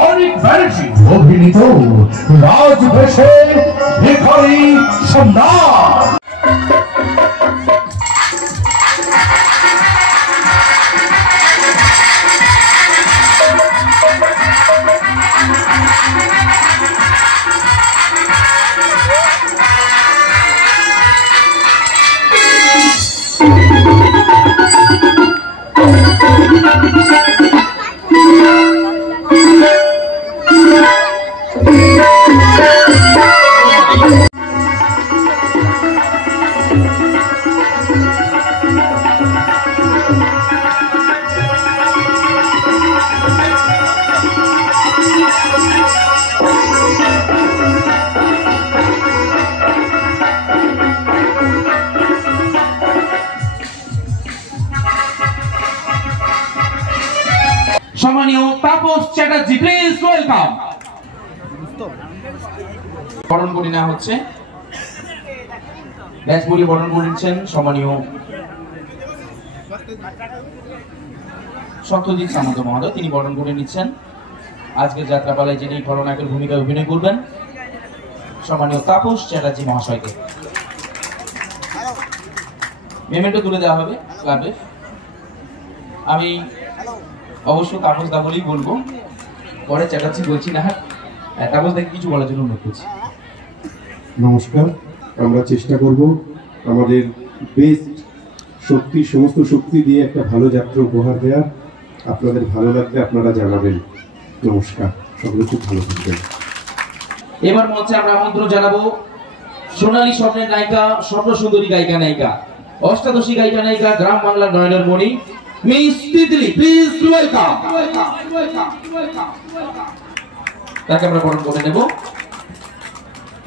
অনেক ব্যানার্জি অভিনীত রাজবেশে ভিখারি সম্রাট। সম্মানীয় তাপস চ্যাটার্জি, প্লিজ ওয়েলকাম। বরণ করে নেওয়া হচ্ছে, ব্যাচ বলে বরণ করে নিচ্ছেন সম্মানীয় সত্যজিৎ সামন্ত মহোদয়, তিনি বরণ করে নিচ্ছেন। আজকের যাত্রাপালায় যিনি খলনায়কের ভূমিকায় অভিনয় করবেন সম্মানীয় তাপস চ্যাটার্জি মহাশয়কে মেমেন্টো তুলে দেওয়া হবে ক্লাবের। আমি অবশ্য তাপস দা বলেই বলবো, পরে চ্যাটার্জি বলছি না। তাপস দাকে কিছু বলার জন্য অনুরোধ করছি। নমস্কার। আমরা চেষ্টা করব আমাদের বেস্ট শক্তি, সমস্ত শক্তি দিয়ে একটা ভালো যাত্রা উপহার দেওয়ার। আপনাদের ভালো লাগলে আপনারা জানাবেন। নমস্কার, সকলে খুব ভালো থাকবেন। এবার মঞ্চে আমরা আমন্ত্রণ জানাবো সোনালী স্বপ্নের নায়িকা, স্বপ্ন সুন্দরী গায়িকা নায়িকা, অষ্টাদশী গায়িকা নায়িকা, গ্রাম বাংলার নয়নের মণি মিস তিতলি, প্লিজ ওয়েলকাম। তাকে আমরা বরণ করে নেব।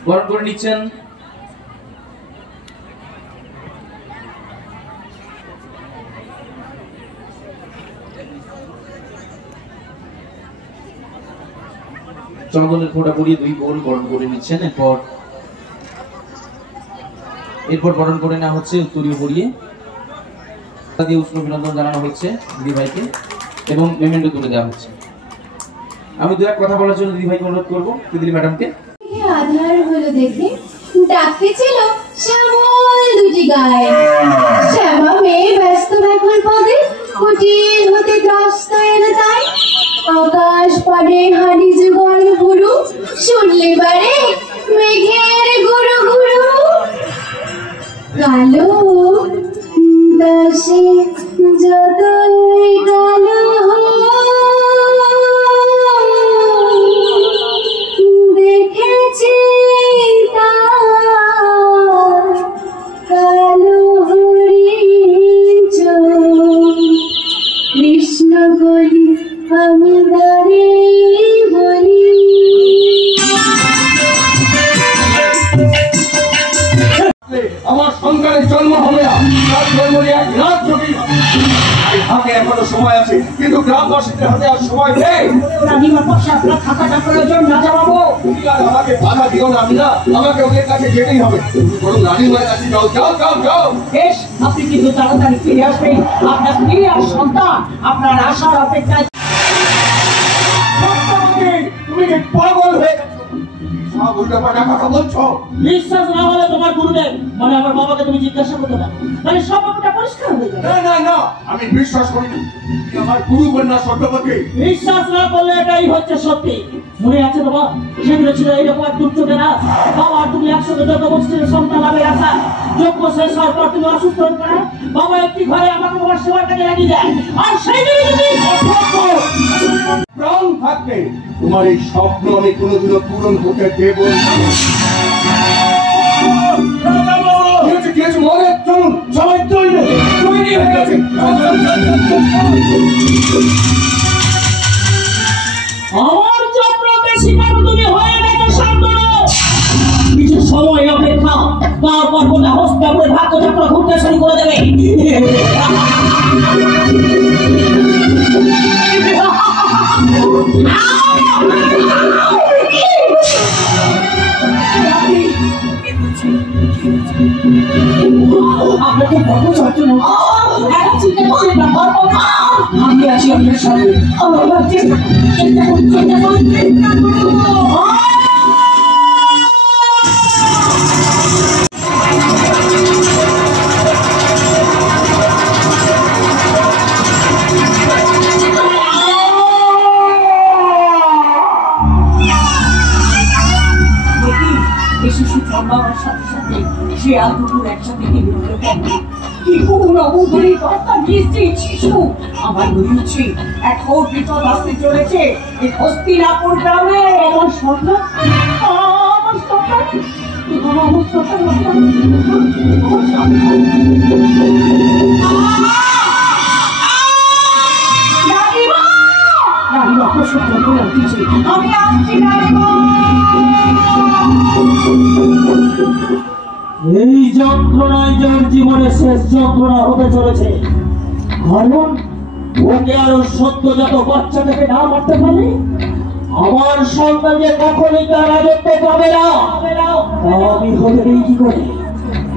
বরণ করে নিচ্ছেন চন্দনের ফোঁটা পরিয়ে দুই বোন বরণ করে নিচ্ছেন। এরপর বরণ করে নেওয়া হচ্ছে উত্তরীয় পরিয়ে, দিয়ে উষ্ণ অভিনন্দন জানানো হচ্ছে দিদি ভাইকে এবং মেমেন্টো তুলে দেওয়া হচ্ছে। আমি দু এক কথা বলার জন্য দিদি ভাইকে অনুরোধ করবো, দিদি ম্যাডামকে। আধার হলো দেখে ডাকতে ছিল শ্যামল দুটি গায়ে, শ্যামা মেয়ে ব্যস্ত ব্যাকুল পদে কুটির হতে ত্রস্ত এলো তাই। আকাশ পাড়ে হাড়ি যুগল গুরু, শুনলে বারে মেঘের গুরু গুরু। কালো দাসে যতই কালো দেখেছি তার কালো হরিণ কৃষ্ণ বলি আমি দাঁড়ে বলি। আমার সন্তানের জন্ম হবে না, তার জন্ম নিয়ে এক রাত যোগী হাতে এখনো সময় আছে, কিন্তু গ্রামবাসীদের হাতে আর সময় নেই। রানীমার পাশে আপনার থাকাটা প্রয়োজন না জানাবো। আমাকে বাধা দিও না, আমি না, আমাকে ওদের কাছে যেতেই হবে। বরং রানীমার কাছে যাও, যাও যাও যাও। বেশ, আপনি কিন্তু তাড়াতাড়ি ফিরে আসবেন। আপনার স্ত্রী আর সন্তান আপনার আশার অপেক্ষায়। তুমি কি পাগল হয়ে কথা বলছো? বিশ্বাস না হলে তোমার গুরুদেব মানে আমার বাবাকে তুমি জিজ্ঞাসা করতে পারো, মানে সব ব্যাপারটা পরিষ্কার হয়ে যাবে। না না না, আমি বিশ্বাস করিনি আমার গুরু কন্যা সত্যবতী। বিশ্বাস না করলে এটাই হচ্ছে সত্যি। মনে আছে তোমার সেগুলো ছিল এইরকম এক দুর্যোগে না, বাবা তুমি একসাথে যত বছরের সন্তান লাভের আশা যোগ্য শেষ হওয়ার পর তুমি অসুস্থ হয়ে পড়ে, বাবা একটি ঘরে আমাকে তোমার সেবার কাজে লাগিয়ে দেয়। আর সেই প্রাণ থাকবে তোমার এই স্বপ্ন আমি কোনোদিনও পূরণ করতে দেব না। চলুন সবাই তৈরি হয়ে গেছে। আমার চক্রতে শিকার তুমি হয়ে গেছো শান্তনু। কিছু সময় অপেক্ষা, তারপর গোটা হস্তাপুরের ভাগ্য চক্র ঘুরতে শুরু করে দেবে। আপনাকে বড় চট্টগ্রাম চিন্তা করতে ব্যাপার আমি যাচ্ছি আমি এর সাথে। আমরা চেষ্টা শিশু জন্মাবার সাথে সাথে সে আলুপুর একসাথে কি কোন অবুধরি কর্তা নিশ্চিত শিশু আমার মনে হচ্ছে এখন বিপদ আসতে চলেছে এই হস্তিনাপুর গ্রামে। আমার সন্তান আমার সন্তান আমার সন্তান আমি আসছি এই যন্ত্রণায় যার জীবনে শেষ যন্ত্রণা হতে চলেছে, কারণ ওকে আরো সদ্যজাত বাচ্চা থেকে না মারতে পারে আমার সন্তান যে কখনই তার রাজত্ব পাবে না। আমি হতে নেই কি করে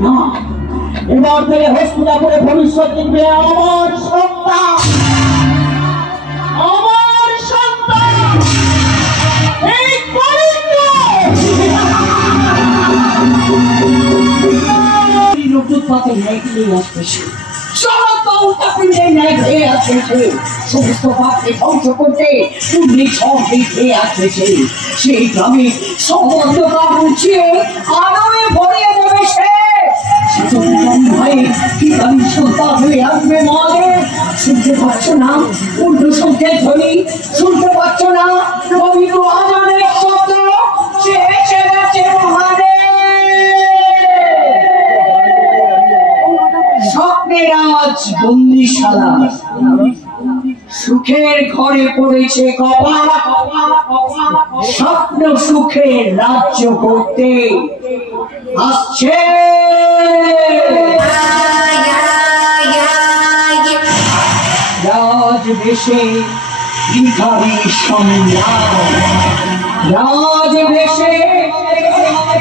না, এবার থেকে হস্তিনাপুরে ভবিষ্যৎ দেখবে আমার সন্তান, আমার সন্তান এই কলিঙ্গ। সমস্ত পাপকে ধ্বংস করতে পূর্ণি সবই খেয়ে আসতেছে। সেই গ্রামে সমন্ধকার উঠিয়ে আলোয় ভরিয়ে দেবে সে। সন্তান হয়ে আসবে মাদের। শুনতে পাচ্ছ না উল্টো শব্দের ধ্বনি? শুনতে পাচ্ছ না পবিত্র আজানের শব্দ? সে এসে গেছে মহাদেব। স্বপ্নের আজ বন্দিশালা, সুখের ঘরে পড়েছে কপাল, স্বপ্ন সুখের রাজ্য করতে আসছে। রাজবেশে ভিখারি সম্রাট, রাজবেশে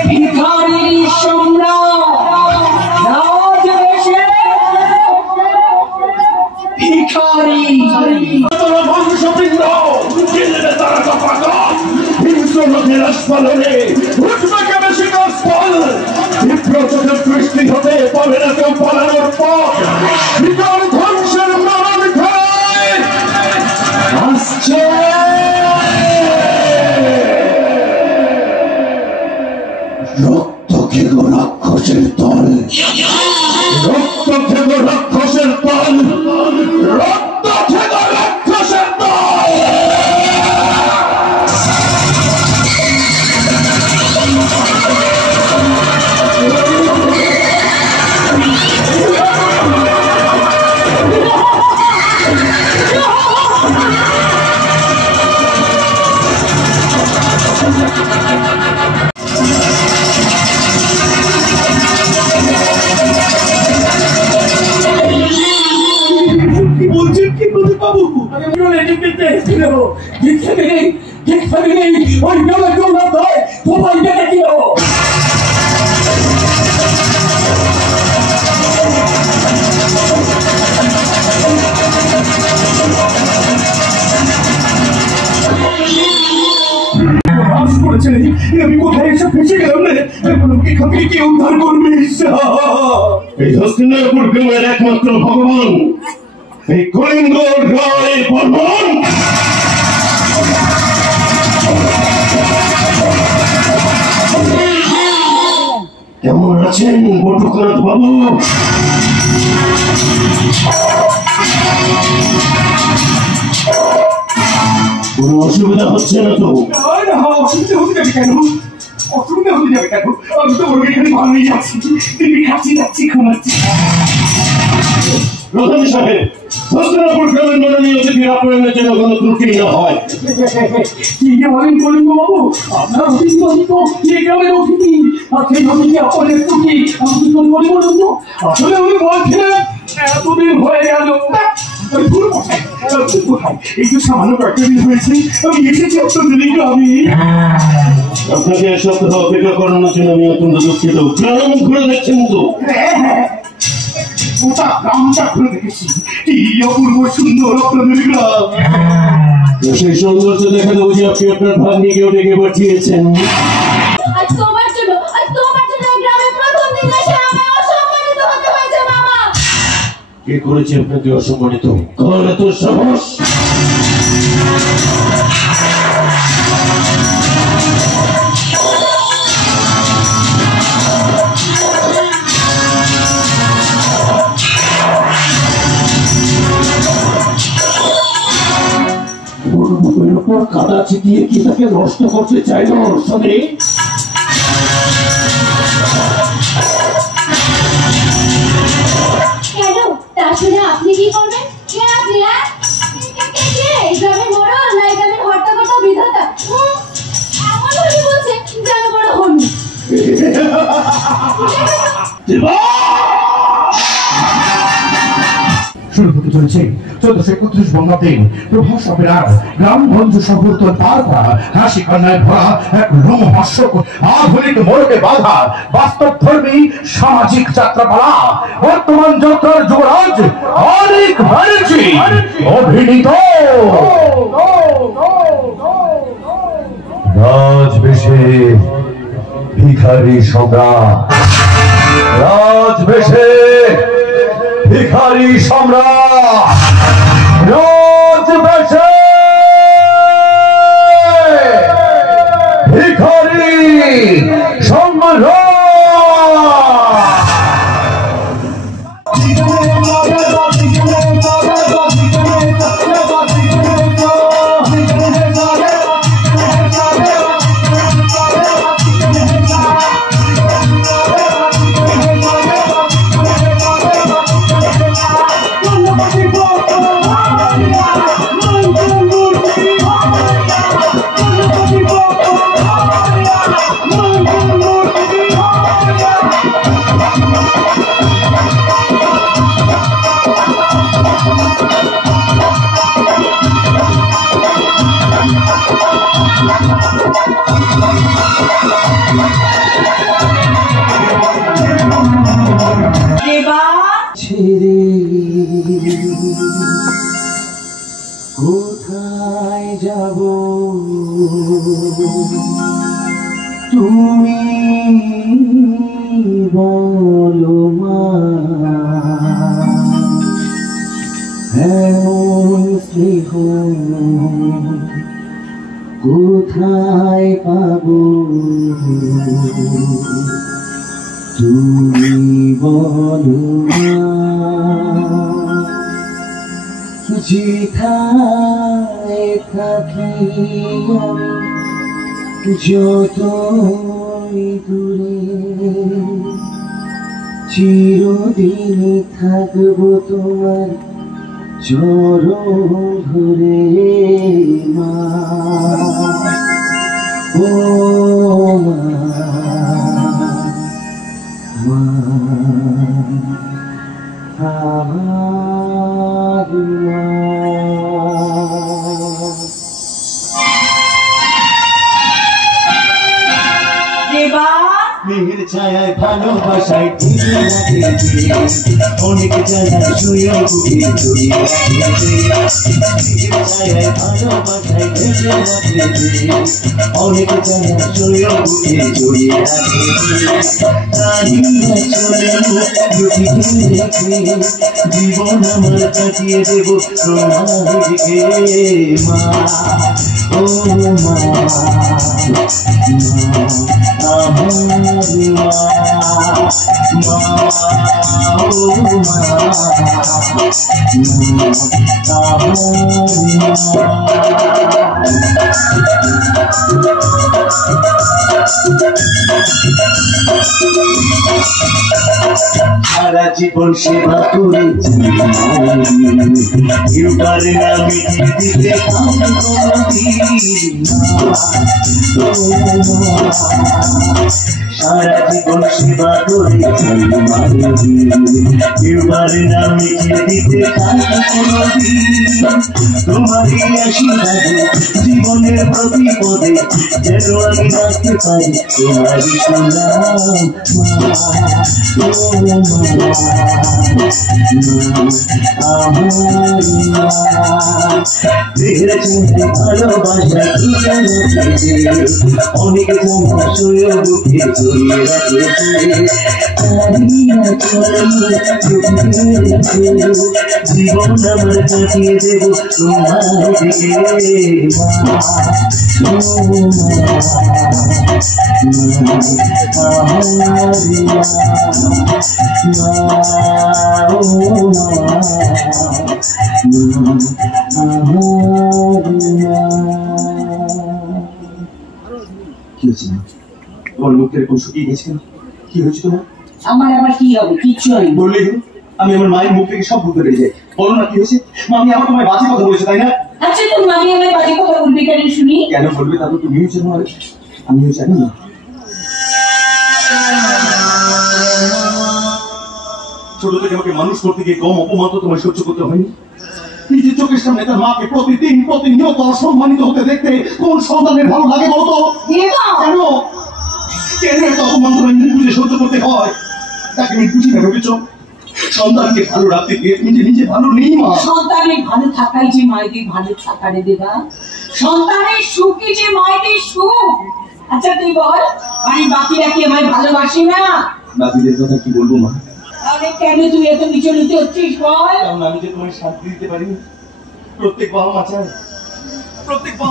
ভিখারি সম্রাট, রাজবেশে ভিখারি। বংশবৃন্দ দিল্লিতে তারা কাপাকা হিংস্র নদীর আস্ফালনে উঠবে কেবে শিকারস্থল। তীব্র চোখের দৃষ্টি হতে পাবে না কেউ পালানোর পথ। শিকার ধ্বংসের মারণ খেলায় আসছে। রক্ত খেগো রাক্ষসের দল, রক্ত খেগো রাক্ষসের দল, রক্ত খেগো রাক্ষসের দল। আমি কোথায় এসে ফেসে গেলাম রে? এখান থেকে কে উদ্ধার করবে? এই হস্তিনাপুর গ্রামের একমাত্র ভগবান এই কলিঙ্গ রায় বর্মন। কেমন আছেন বটুকনাথ বাবু? কোনো অসুবিধা হচ্ছে না তো? অসুবিধা হতে যাবে কেন? অসুবিধা হতে যাবে কেন? আমি তো ওর এখানে ভালোই যাচ্ছি, দিদি খাচ্ছি যাচ্ছি ঘুমাচ্ছি। প্রধান সাহেব, হস্তিনাপুর গ্রামের মাননীয় অতিথির আপ্যায়নের জন্য কোনো ত্রুটি না হয়। কি যে বলেন কলিঙ্গ বাবু, আপনার অতিথি এই গ্রামের অতিথি, আর সেই অতিথি আপনাদের ত্রুটি আমি কি করে বলুন তো? আসলে উনি বলছিলেন এতদিন হয়ে গেল এই যে সামান্য কয়েকটা দিন হয়েছে আমি এসেছি আপনাদের গ্রামে। আপনাকে এক সপ্তাহ অপেক্ষা করানোর জন্য আমি অত্যন্ত দুঃখিত। গ্রাম ঘুরে দেখছেন তো? গোটা গ্রামটা ঘুরে দেখেছি, কি অপূর্ব সুন্দর আপনাদের গ্রাম। সেই সৌন্দর্য দেখাতে বুঝি আপনি আপনার ভাগ্নিকেও ডেকে পাঠিয়েছেন। আজ তোমার জন্য এই গ্রামে প্রথম দিন এসে আমি অসম্মানিত হতে হয়েছে মামা। কে করেছে আপনাকে অসম্মানিত? কার এত সাহস? কাদা ছিটিয়ে কি তাকে নষ্ট করতে চাইল? কেন তা শুনে আপনি কি করবেন? কে আপনি? এই গ্রামের মরণ না এই গ্রামের হর্তাকর্তা বিধাতা? এমন ভাবে বলছে যেন বড় হন। শুরু হতে চলেছে 1431 বঙ্গাব্দে প্রভাস অপেরার গ্রামগঞ্জ শহরতল পার করা হাসি কান্নায় ভরা এক রোমহর্ষক আধুনিক মোড়কে বাধা বাস্তবধর্মী সামাজিক যাত্রাপালা। বর্তমান যাত্রার যুবরাজ অনেক ব্যানার্জি অভিনীত রাজবেশে ভিখারি সম্রাট। রাজবেশে ভিখারি সম্রাট। রাজবেশে ভিখারি সম্রাট। কোথায় যাব তুমি বলো মা, এমন স্নেহ কোথায় পাবো তুমি বলো মা। যেথায় থাকি আমি যতই দূরে, চিরদিন থাকবো তোমার চরণ ধরে মা। ও মা, মা আমার মা। মেঘের ছায়ায় ভালোবাসায় অনেক জায়গায় শুয়ে বুকে জড়িয়ে মেঘের ছায়ায় ভালোবাসায় অনেক জায়গায় শুয়ে বুকে জড়িয়ে চলে রেখে জীবন আমার কাটিয়ে দেব তোমার দিকে মা। ও মা, আমার মা, মা, ও মা, সারা জীবন সেবা করেছি এবার নামে দিতে সারা জীবন সেবা করেছি এবার নামে দিতে তোমারই আশীর্বাদে জীবনের প্রতি পদে যেন আমি রাখতে পারি তোমার অনেক বুকে ধরে জীবন আমার কাটিয়ে দেব তোমার দিকে তোমার মুখটা এরকম শুকিয়ে গেছে, কি হয়েছে তোমার? আমার আবার কি হবে? কিচ্ছু হয়নি। বললে আমি আমার মায়ের মুখ থেকে সব ভুলতে পেরে যাই। বলো না কি হয়েছে? মামি আমার তোমায় বাজে কথা বলেছে, তাই না? আচ্ছা, তোর মামি আমায় বাজে কথা বলবি কেন শুনি? কেন বলবে? তারপর তুমি হচ্ছে তোমার, আমিও জানি না। ছোট থেকে আমাকে মানুষ করতে গিয়ে কম অপমান তো তোমায় সহ্য করতে হয়নি। নিজের চোখের সামনে তার মাকে প্রতিনিয়ত অসম্মানিত হতে দেখতে কোন সন্তানের ভালো লাগে বলতো? কেন কেন এত অপমান তোমায় বুঝে সহ্য করতে হয়? তাকে আমি বুঝি না ভেবেছ? সন্তানকে ভালো রাখতে গিয়ে নিজে ভালো নেই মা। সন্তানের ভালো থাকাই যে মায়েদের ভালো থাকা রে দেবা। সন্তানের সুখই যে মায়েদের সুখ। আচ্ছা তুই বল, আমি বাকিরা কি আমায় ভালোবাসি না? বাকিদের কথা কি বলবো মা? আরে কেন তুই এত বিচলিত হচ্ছিস বল? কারণ আমি যে তোমায় শান্তি দিতে পারিনি। প্রত্যেক বাবা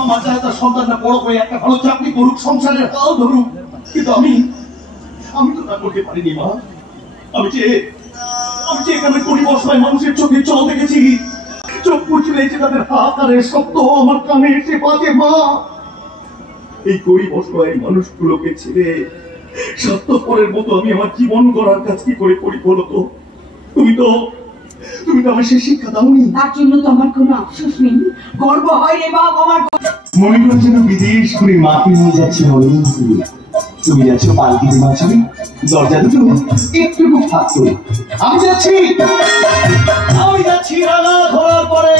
মা চায় তার সন্তানরা বড় হয়ে একটা ভালো চাকরি করুক, সংসারের হাল ধরুক, কিন্তু আমি তো তা করতে পারিনি মা। আমি যে এখানে পরিবর্ষায় মানুষের চোখে জল দেখেছি, চোখ মুছলে যে তাদের হাহাকারের শব্দ আমার কানে এসে বাজে মা। এই পরিবর্ষায় মানুষগুলোকে ছেড়ে স্বার্থপরের মতো আমি আমার জীবন গড়ার কাজ কি করে করি বলো তো? তুমি তো আমার সে শিক্ষা দাওনি। তার জন্য তো আমার কোনো আফসোস নেই, গর্ব হয় রে বাপ আমার। মনে করছেন বিদেশ করে মাকে নিয়ে যাচ্ছি অনেক দূরে। তুমি যাচ্ছ পালকিতে মাছাবে, দরজা দুটো একটুকু থাকতো। আমি যাচ্ছি রাঙা ঘোড়ার পরে,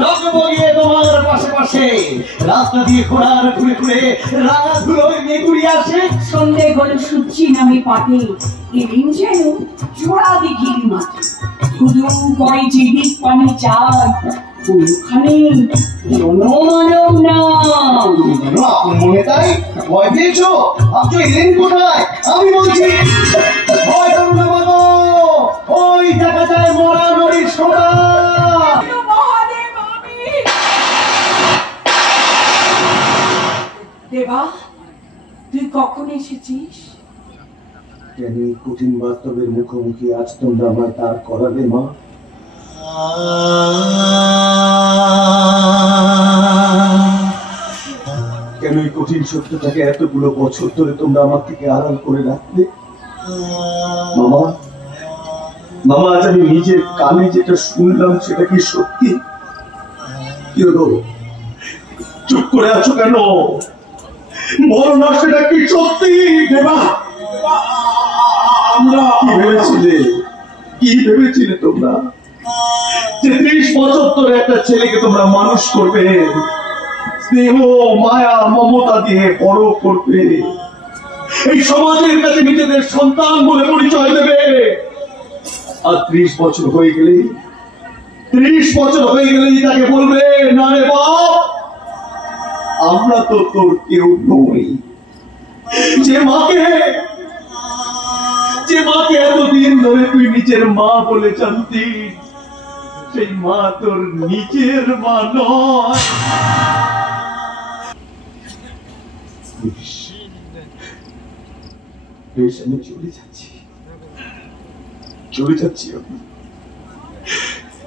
ডগমগিয়ে তোমার পাশে রাস্তা দিয়ে ঘোড়ার ঘুরে রাঙা ধুলোয় মেঘুড়ি আসে। সন্ধে গলে সূর্যি নামে পাটে এদিন যেন জোড়া দিঘির মাঠে শুধু করে যে দিক পানি চায় ওখানে জনমানব না। তুমি যেন আপন মনে তাই ভয় পেয়েছো, ভাবছো এলেন কোথায়? আমি বলছি ভয় করো না বাবা, ওই দেখা যায় মরা নদীর সোনা। দেবা, তুই কখন এসেছিস? কেন এই কঠিন বাস্তবের মুখোমুখি আজ তোমরা আমায় তার করাবে মা? কেন এই কঠিন সত্যটাকে এতগুলো বছর ধরে তোমরা আমার থেকে আড়াল করে রাখলে? মামা আজ আমি নিজের কানে যেটা শুনলাম সেটা কি সত্যি? কি হলো, চুপ করে আছো কেন? বলো না সেটা কি সত্যি? দেবা, আমরা কি ভেবেছিলে তোমরা যে 30 বছর ধরে একটা ছেলেকে তোমরা মানুষ করবে, স্নেহ মায়া মমতা দিয়ে বড় করবে, এই সমাজের কাছে নিজেদের সন্তান বলে পরিচয় দেবে, আর 30 বছর হয়ে গেলেই তাকে বলবে না রে বাপ, আমরা তো তোর কেউ নই। যে মাকে এতদিন ধরে তুই নিজের মা বলে জানতি, সেই মা তোর নিজের মা নয়। আমি চলে যাচ্ছি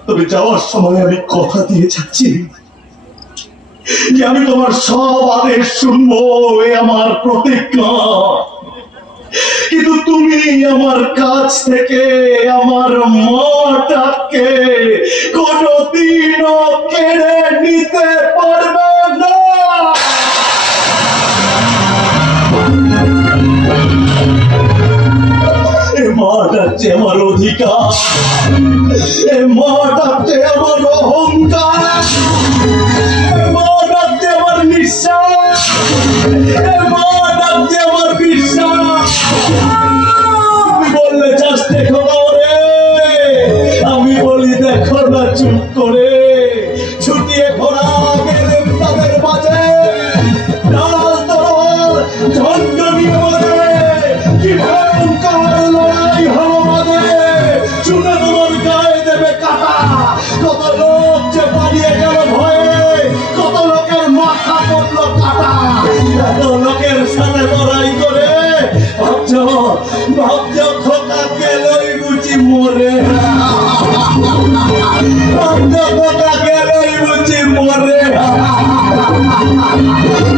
তবে যাওয়ার সময় আমি কথা দিয়ে যাচ্ছি যে আমি তোমার সব আদেশ শুনবো, এ আমার প্রতিজ্ঞা। কিন্তু তুমি আমার কাছ থেকে আমার মাটাকে কোনদিনও কেড়ে নিতে পারবে না। এ মাটা যে আমার অধিকার, এ মাটা যে আমার অহংকার, এ মাটা যে আমার নিঃশ্বাস, এ মাটা যে আমার বিশ্বাস। কি ভয়ঙ্কর লড়াই হলো আমাদের, শুনে তোমার গায়ে দেবে কাটা। কত লোক যে পালিয়ে গেল ভয়ে, কত লোকের মাথা পড়লো কাটা। এত লোকের সাথে লড়াই করে ভাবছ খোকা গেলই বুঝি মরে, ভাবছ খোকা গেলই বুঝি মরে,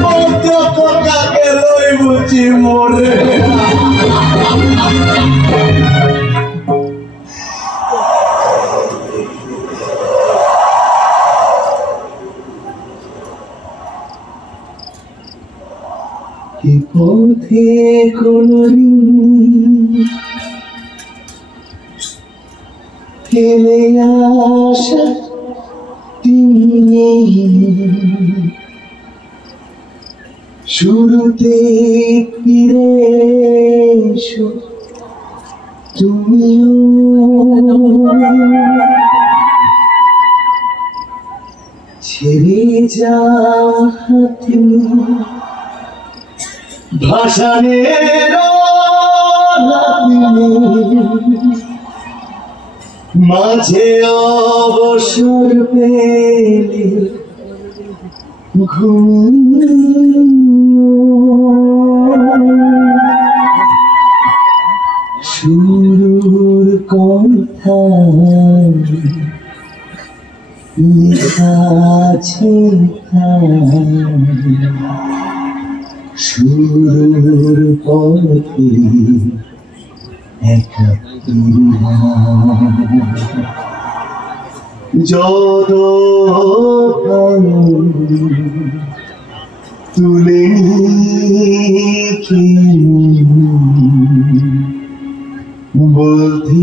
ভাবছ খোকা গেলই বুঝি মরে। কি পথে কোনদিন ফেলে আসা তিনি শুরুতে ফিরে এসো তুমিও, ছেড়ে যাও হাতে ভাসানের মাঝে অবসর পেলে শুরুর কথা লেখা আছে শুরুর পথে একা যত তুলে বলতে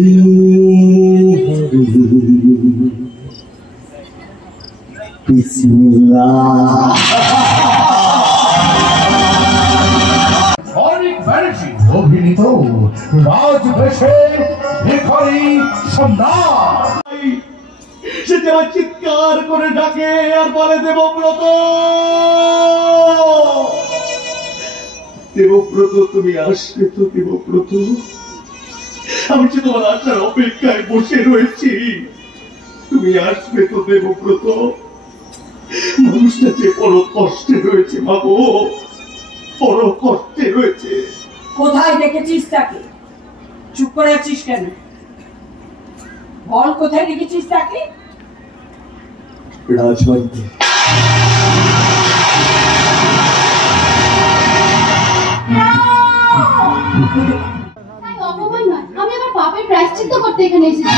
বিসমিল্লাহ। অভিনীত রাজবেশে ভিখারি সম্রাট, সে যেমন চিৎকার করে ডাকে আর বলে দেবব্রত, দেবব্রত তুমি আসবে তো দেবব্রত, আমি যে তোমার আসার অপেক্ষায় বসে রয়েছি, তুমি আসবে তো দেবব্রত। মানুষটা যে বড় কষ্টে রয়েছে বাবু, বড় কষ্টে রয়েছে। কোথায় দেখেছিস তাকে? চুপ করে আছিস কেন? বল কোথায় দেখেছিস তাকে? রাজবাড়িতে। অপমান নয়, আমি আমার পাপের প্রায়শ্চিত্ত করতে এখানে এসেছি।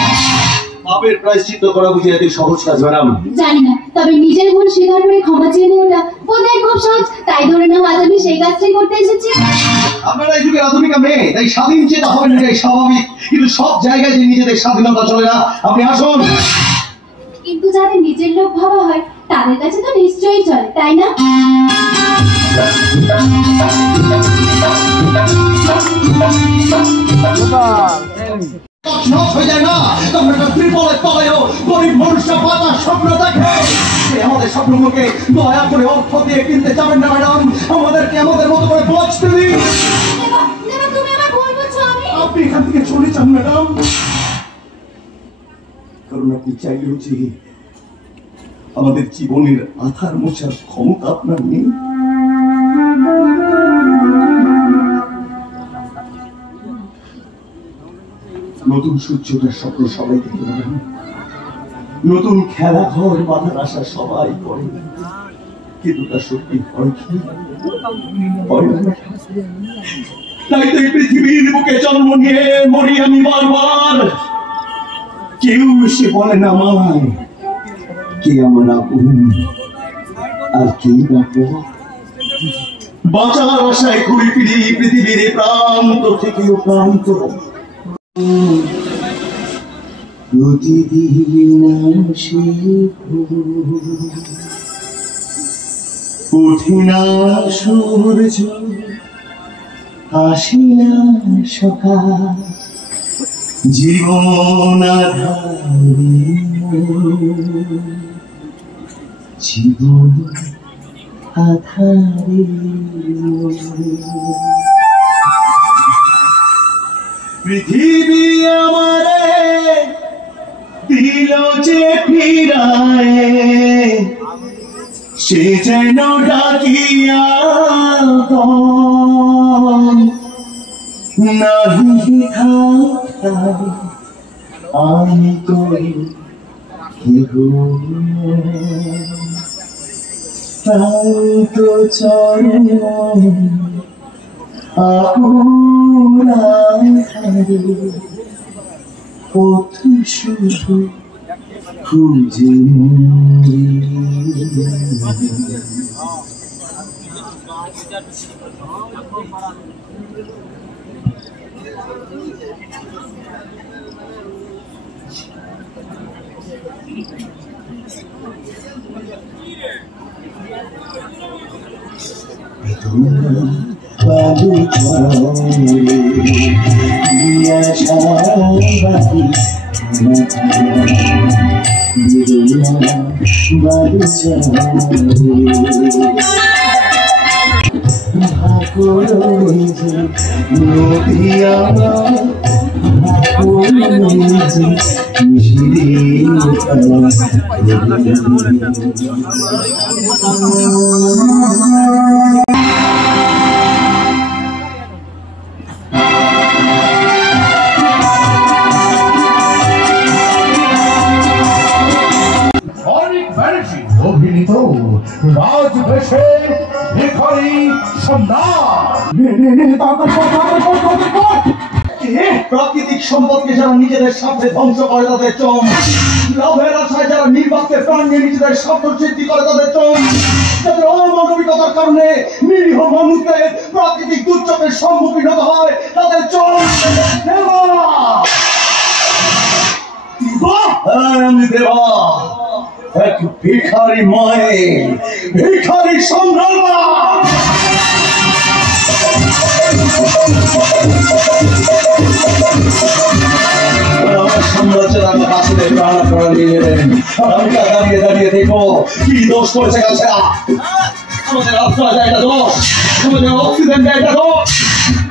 পাপের প্রায়শ্চিত্ত করা বুঝি এত সহজ কাজ ম্যাডাম? জানি না, তবে নিজের ভুল স্বীকার করে ক্ষমা চেয়ে নেওয়াটা বোধহয় খুব সহজ। তাই ধরে নাও আজ আমি সেই কাজটাই করতে এসেছি। আপনারা এই যুগের আধুনিকা মেয়ে, তাই স্বাধীন চেতা হবেন এটাই স্বাভাবিক, কিন্তু সব জায়গায় যে নিজেদের স্বাধীনতা চলে না। আপনি আসুন। কিন্তু যাদের নিজের লোক ভাবা হয় তাদের কাছে তো নিশ্চয়ই চলে, তাই না? হয়ে যায় না, তোমরা ত্রিপলের তলেও গরিব মানুষরা বাঁচার স্বপ্ন দেখে। আমাদের স্বপ্নগুলোকে দয়া করে অর্থ দিয়ে কিনতে যাবেন না ম্যাডাম, আমাদেরকে আমাদের মতো করে বাঁচতে দিন। আপনি এখান থেকে চলে যান ম্যাডাম, কারণ আপনি চাইলেও যে আমাদের জীবনের আধার মোছার ক্ষমতা আপনার নেই। নতুন সূর্যটার স্বপ্ন সবাই দেখতে পারেন, নতুন খেলা ঘর বাঁধার আশা সবাই করে, কিন্তু তা সত্যি হয় কি? তাই তো এই পৃথিবীর বুকে জন্ম নিয়ে মরি আমি বারবার। কেউ সে বলে না আমায় কে আমার আপন আর কেই বাপু। বাঁচার আশায় ঘুরে ফিরি পৃথিবীর প্রান্ত থেকে প্রান্ত, প্রতিদিন উঠি না সূর্য, আসি না সকাল, জীবন জীবন আধারে পৃথিবী আমারে দিল যে ফিরায় সে যেন ডাকিয়া নাহি থাকায় আমি করি প্রান্ত চরণ আকুলাধারে পথ শুধু খুঁজে মরি অভিনীত রাজবেশে ভিখারি সম্রাট। প্রাকৃতিক সম্পদকে যারা নিজেদের স্বার্থে ধ্বংস করে তাদের চম, লাভের আশায় যারা নির্বাচনে প্রাণ নিয়ে নিজেদের স্বার্থ সিদ্ধি করে তাদের চম, যাদের অমানবিকতার কারণে নিরীহ মানুষদের প্রাকৃতিক দুর্যোগের সম্মুখীন হতে হয় তাদের চম। আমি দেবা এক ভিখারি মায়ের ভিখারি সম্রাট। সাম্রাজ্যের আমি কাছে প্রাণ করে নিয়ে নেবেন। আমি দাঁড়িয়ে দাঁড়িয়ে দেখো কি দোষ করেছে গাছেরা। আমাদের আত্মাটা একটা দোষ, আমাদের অক্সিজেনটা একটা দোষ,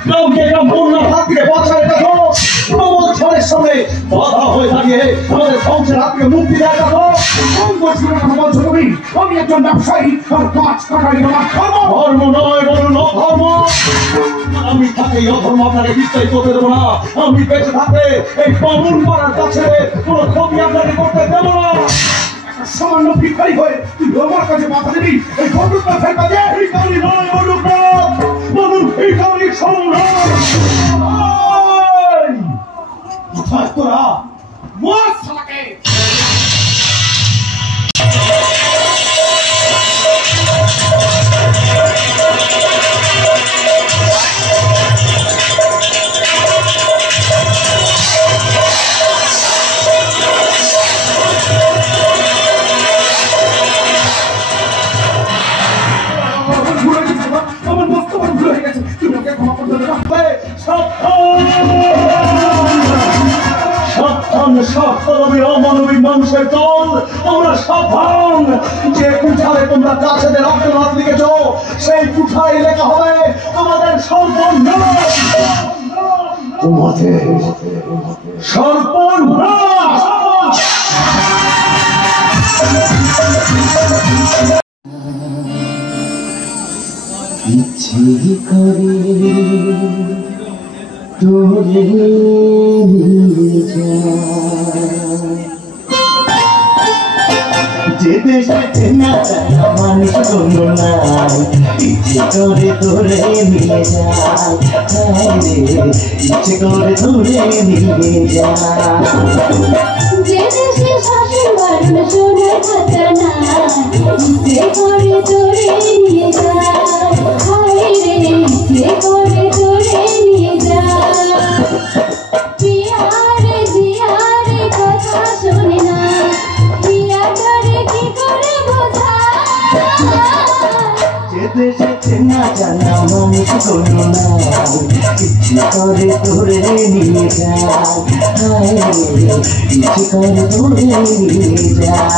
গ্রামকে গ্রাম বন্যার হাত থেকে বাঁচার একটা দোষ, প্রবল ঝড়ের সময় বাধা হয়ে দাঁড়িয়ে আমাদের ধ্বংসের হাত থেকে মুক্তি দেয় একটা দোষ। আমি একজন ব্যবসায়ী, কাজ কাটাই আমার ধর্ম নয় বলুন অধর্ম। আমি তাকে অধর্ম আপনাকে বিস্তারিত করতে দেবো না। আমি বেঁচে থাকতে এই বামুন পাড়ার কাছে কোন ক্ষতি আপনাকে করতে দেবো না। সামান্য ভিখারি হয়ে তুই আমার কাছে মাথা দিবি? এই বন্ধুত্বের কাজে ভিখারি নয় বলুন বলুন ভিখারি সম্রাট। কোথায় তোরা? মার শালাকে। অমানবিক মানুষের দল তোমরা সাবধান। যে কুঠারে তোমরা কাছেদের রক্তনাথ লিখেছ সেই কুঠায় লেখা হবে তোমাদের সর্বনাশ, তোমাদের সর্বনাশ। ইচ্ছে করে তোরে নিয়ে যায় যে দেশে না মানুষ কোনো নাই, ইচ্ছে করে তোরে নিয়ে যায়, ইচ্ছে করে তোরে নিয়ে যায়। যে দেশে শাসন বারণ সোনার খাতা না, ইচ্ছে করে তোরে নিয়ে যায়, হায় রে ইচ্ছে করে তোরে নিয়ে যায়। পিয়ারে জিয়ারে কথা শোনে না, পিয়া করে কি করে বোঝা। যে দেশে চেনা জানা মানুষ কোনো নাই, ইচ্ছে করে তোরে নিয়ে যায়, ইচ্ছে করে তোরে নিয়ে যায়।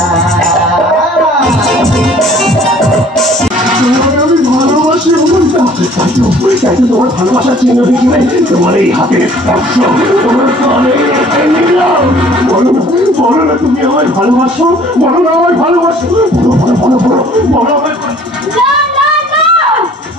তাই তো তোমার ভালোবাসার চিহ্ন হিসেবে তোমার এই হাতের স্পর্শ তোমার কানে নিলাম। বলো না তুমি আমায় ভালোবাসো, বলো না আমায় ভালোবাসো, বলো বলো বলো বলো বলো আমায়।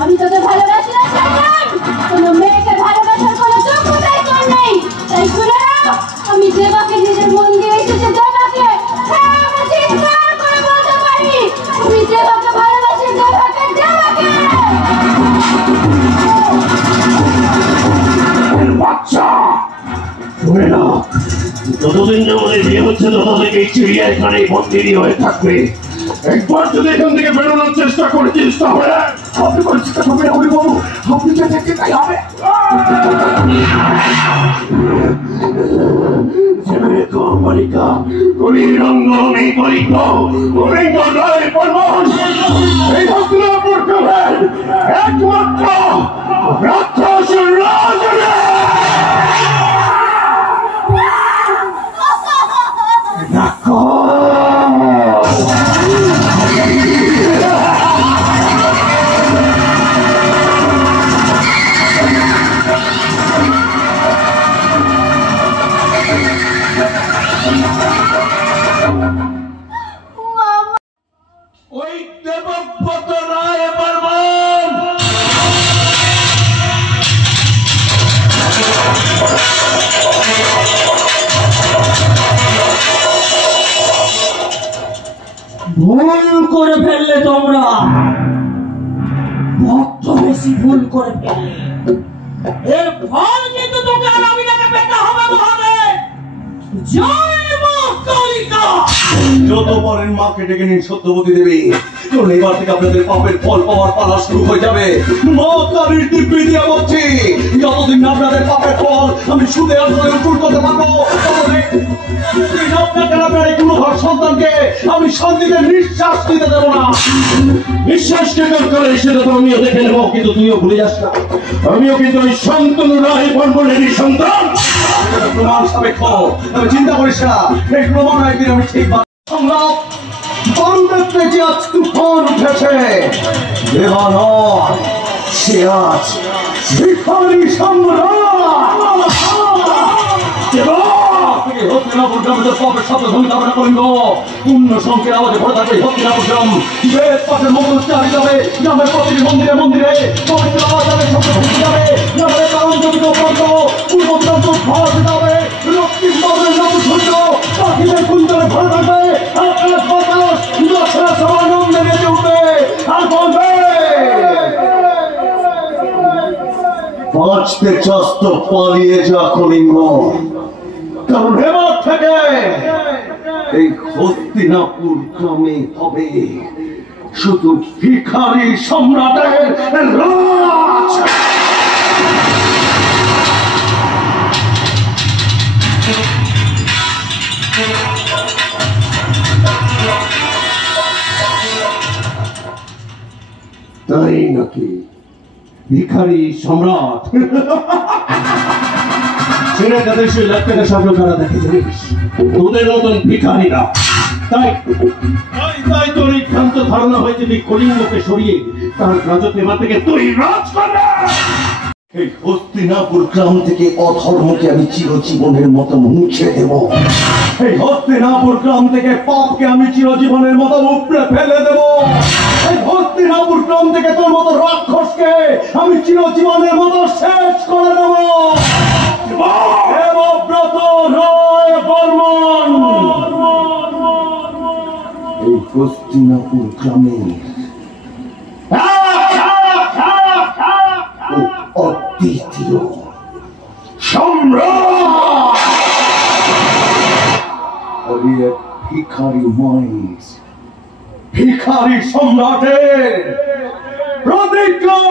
আমি তোকে ভালোবাসি না শাহজাহান, কোনো মেয়েকে ভালোবাসার কোনো যোগ্যতাই তোর নেই। তাই শুনে নাও, আমি দেবাকে নিজের মন দিয়ে এসেছি। দেবাকে, হ্যাঁ আমি চিৎকার করে বলতে পারি, আমি দেবাকে ভালোবাসি। দেবাকে, দেবাকে। বাচ্চা শুনে না, যতদিন না আমাদের বিয়ে হচ্ছে ততদিন এই চিড়িয়াখানায় বন্দিনী হয়ে থাকবে। একবার যদি এখান থেকে বেরোনোর চেষ্টা করেছিস তাহলে আপনি করে চেষ্টা করবেন আমি বাবু, আপনি যা দেখতে তাই হবে। বালিকা কলিরঙ্গ নেই বলিত গোবিন্দ রায় বর্মন এই হস্তিনাপুর গ্রামের একমাত্র রাক্ষস রাজা। ওই দেবব্রত রায় বর্মন ভুল করে ফেললে তোমরা, বড্ড বেশি ভুল করে ফেললে। এর ফল কিন্তু তোকে আর আমি নাকি পেতে হবে মহাদেব। জয় মা কালিকা। যত পারেন মাকে ডেকে নিন সত্যবতী দেবী, কারণ এবার থেকে আপনাদের পাপের ফল পাওয়ার পালা শুরু হয়ে যাবে। মা কালীর দিব্যি দিয়ে বলছি, যতদিন না আপনাদের পাপের ফল আমি সুদে আসলে উকুল করতে পারবো, ততদিন আপনার এই গুণধর সন্তানকে আমি শান্তিতে নিঃশ্বাস দিতে দেবো না। বিশ্বাস কে করে সেটা তো আমিও দেখে নেবো, কিন্তু তুইও ভুলে যাস না আমিও কিন্তু ওই শান্তনু রায় বর্মনেরই সন্তান। প্রমাণ সাপেক্ষ, তবে চিন্তা করিস না, এই প্রমাণ একদিন আমি ঠিক সংগ্রাম বন্ধুত্বে যে আজ তুফান উঠেছে, দেবা নয় সে আজ ভিখারি সম্রাট। পাপের শব্দ ধ্বনি ধারণা করিল, পূর্ণ সংখ্যের আওয়াজে ভরে থাকবে হস্তিনাপুর গ্রাম। বেদ পাঠের মঙ্গল চালি যাবে, গ্রামের প্রতিটি মন্দিরে মন্দিরে পবিত্র আওয়াজ যাবে, শব্দ ভুলে যাবে, গ্রামের কারণ জমিত প্রান্ত পূর্ব প্রান্ত ভাসে যাবে, রক্তিম বাবুর নাম শুনল, পাখিদের কুঞ্জরে ভরে থাকবে, আকাশ বাতাস দশরা সমানন্দে বেজে উঠবে আর বলবে, বাঁচতে চাস তো পালিয়ে যা কলিঙ্গ, কারণ এবার থেকে এই হস্তিনাপুর গ্রামে হবে শুধু ভিখারি সম্রাটের রাজ। তাই নাকি ভিখারি সম্রাট? ছেড়ে তাদের সেই লাখ টাকা স্বপ্ন তারা দেখে জানিস তোদের মতন ভিখারিরা। তাই তাই তোর এই ভ্রান্ত ধারণা হয়েছে তুই কলিঙ্গকে সরিয়ে তার রাজত্বের থেকে তুই রাজ করবে। এই হস্তিনাপুর গ্রাম থেকে অধর্মকে আমি চিরজীবনের মতো মুছে দেব। এই হস্তিনাপুর গ্রাম থেকে পাপকে আমি চিরজীবনের মতো উপড়ে ফেলে দেব। এই হস্তিনাপুর গ্রাম থেকে তোর মতো রাক্ষসকে আমি চিরজীবনের মতো শেষ করে দেব। দেবব্রত রায় বর্মন এই হস্তিনাপুর গ্রামে অদ্বিতীয় সম্রাট। আমি এক ভিখারি মাইজ, ভিখারি সম্রাটের প্রতিজ্ঞা।